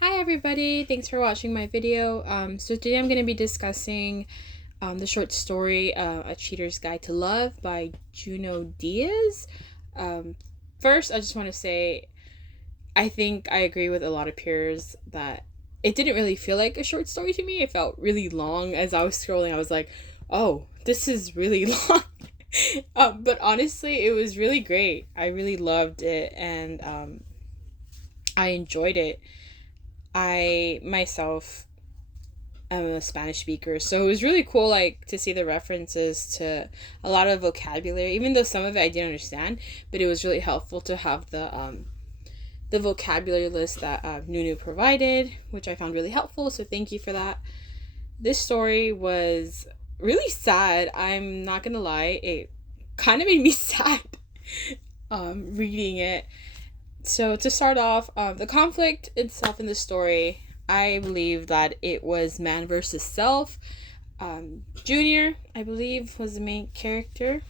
Hi everybody, thanks for watching my video. So today I'm going to be discussing the short story A Cheater's Guide to Love by Junot Diaz. Um, First, I just want to say I think I agree with a lot of peers that it didn't really feel like a short story to me. It felt really long. As I was scrolling, I was like, oh, this is really long. But honestly, it was really great. I really loved it and I enjoyed it. I myself am a Spanish speaker, so it was really cool like to see the references to a lot of vocabulary, even though some of it I didn't understand, but it was really helpful to have the vocabulary list that Nunu provided, which I found really helpful, so thank you for that. This story was really sad. I'm not gonna lie, it kind of made me sad reading it. So to start off, the conflict itself in the story, I believe that it was man versus self. Junior, I believe, was the main character,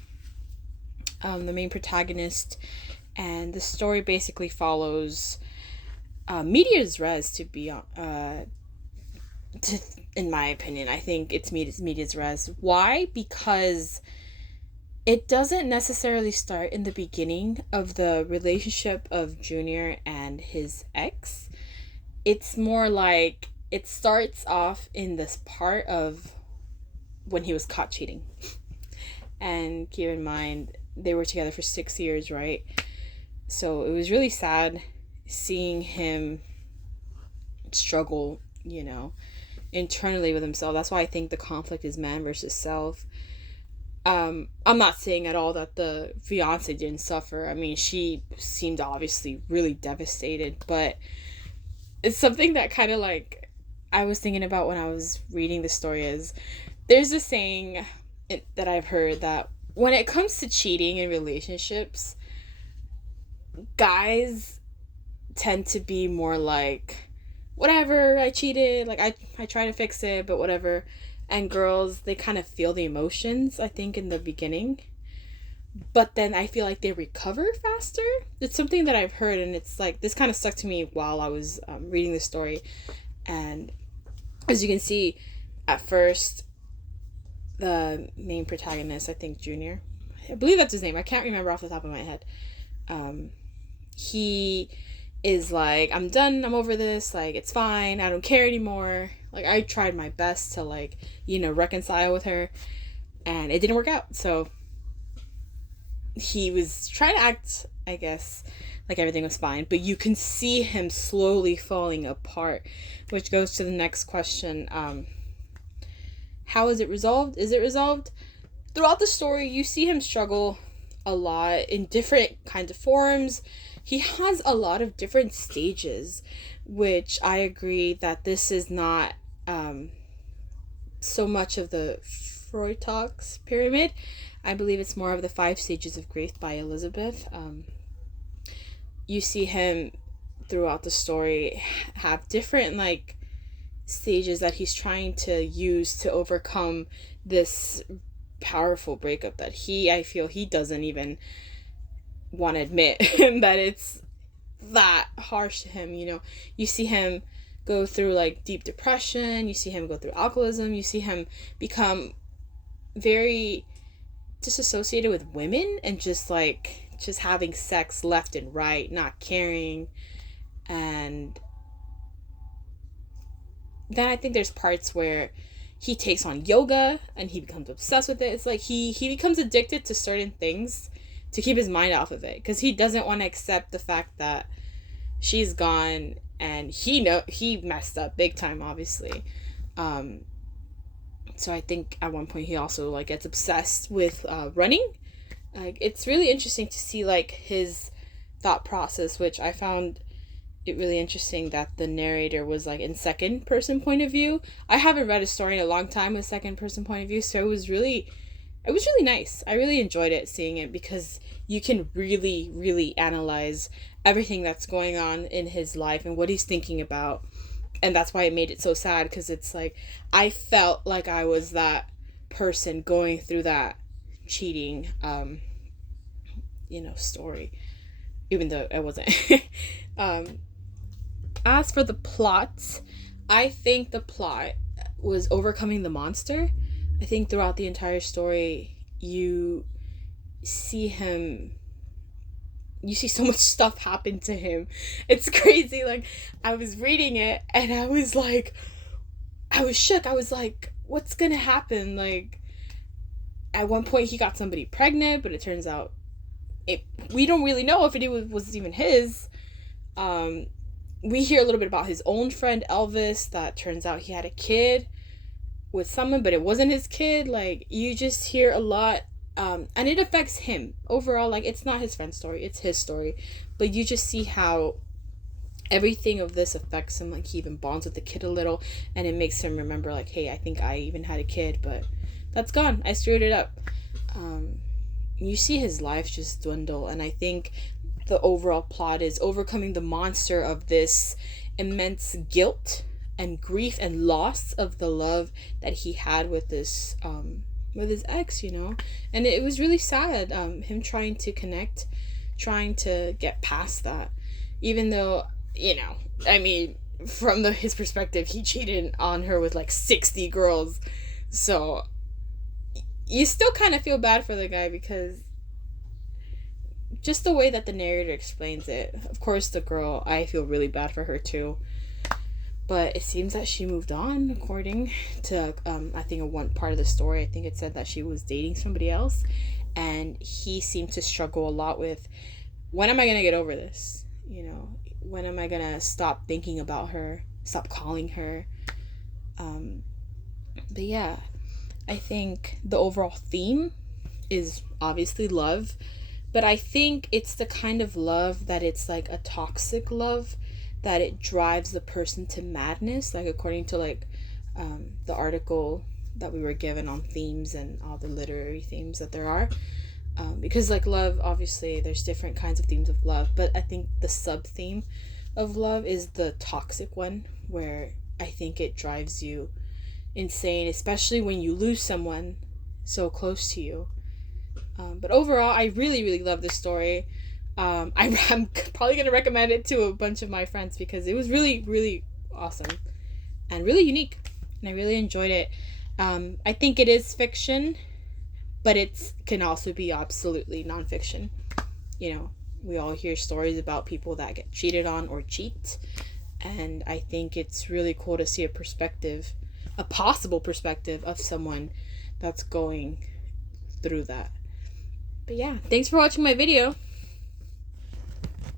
the main protagonist, and the story basically follows media's res. In my opinion, I think it's media's res. Why? Because it doesn't necessarily start in the beginning of the relationship of Junior and his ex. It's more like it starts off in this part of when he was caught cheating. And keep in mind, they were together for 6 years, right? So it was really sad seeing him struggle, internally with himself. That's why I think the conflict is man versus self. I'm not saying at all that the fiance didn't suffer. I mean, she seemed obviously really devastated, but it's something that kind of like I was thinking about when I was reading the story is there's a saying that I've heard that when it comes to cheating in relationships, guys tend to be more like, whatever, I cheated, like I try to fix it, but whatever. And girls, they kind of feel the emotions, I think, in the beginning. But then I feel like they recover faster. It's something that I've heard, and it's like this kind of stuck to me while I was reading the story. And as you can see, at first, the main protagonist, I think Junior, I believe that's his name. I can't remember off the top of my head. He is like, I'm done. I'm over this. Like, it's fine. I don't care anymore. Like, I tried my best to reconcile with her, and it didn't work out. So he was trying to act, I guess, like everything was fine, but you can see him slowly falling apart, which goes to the next question. How is it resolved? Is it resolved? Throughout the story, you see him struggle a lot in different kinds of forms. He has a lot of different stages, which I agree that this is not so much of the Freitag's pyramid. I believe it's more of the 5 stages of grief by Elizabeth. You see him throughout the story have different stages that he's trying to use to overcome this powerful breakup that I feel he doesn't even want to admit that it's that harsh to him. You see him go through deep depression, you see him go through alcoholism, you see him become very disassociated with women and just having sex left and right, not caring. And then I think there's parts where he takes on yoga and he becomes obsessed with it. It's like he becomes addicted to certain things to keep his mind off of it, because he doesn't want to accept the fact that she's gone, and he messed up big time, obviously. So I think at one point he also gets obsessed with running. It's really interesting to see his thought process, which I found it really interesting that the narrator was in second person point of view. I haven't read a story in a long time with second person point of view, so it was really nice. I really enjoyed it, seeing it, because you can really, really analyze everything that's going on in his life and what he's thinking about. And that's why it made it so sad, because it's I felt like I was that person going through that cheating, story, even though I wasn't. as for the plot, I think the plot was overcoming the monster. I think throughout the entire story, you see him, you see so much stuff happen to him. It's crazy. Like, I was reading it and I was like, I was shook. I was like, what's gonna happen? Like, at one point he got somebody pregnant, but it turns out we don't really know if it was even his. We hear a little bit about his own friend Elvis, that turns out he had a kid with someone, but it wasn't his kid. Like, you just hear a lot, and it affects him overall. Like, it's not his friend's story, it's his story, but you just see how everything of this affects him. Like, he even bonds with the kid a little, and it makes him remember, like, hey, I think I even had a kid, but that's gone, I screwed it up. You see his life just dwindle, and I think the overall plot is overcoming the monster of this immense guilt and grief and loss of the love that he had with this with his ex, you know. And it was really sad, him trying to connect, trying to get past that, even though, you know, I mean, from his perspective, he cheated on her with like 60 girls. So you still kind of feel bad for the guy, because just the way that the narrator explains it. Of course, the girl, I feel really bad for her too. But it seems that she moved on, according to, I think, one part of the story. I think it said that she was dating somebody else. And he seemed to struggle a lot with, when am I going to get over this? You know, when am I going to stop thinking about her, stop calling her? But yeah, I think the overall theme is obviously love. But I think it's the kind of love that it's like a toxic love, that it drives the person to madness, like according to like the article that we were given on themes and all the literary themes that there are. Because like love, obviously there's different kinds of themes of love, but I think the sub theme of love is the toxic one, where I think it drives you insane, especially when you lose someone so close to you. But overall, I really, really love this story. I'm probably going to recommend it to a bunch of my friends, because it was really, really awesome and really unique. And I really enjoyed it. I think it is fiction, but it can also be absolutely nonfiction. You know, we all hear stories about people that get cheated on or cheat. And I think it's really cool to see a possible perspective of someone that's going through that. But yeah, thanks for watching my video.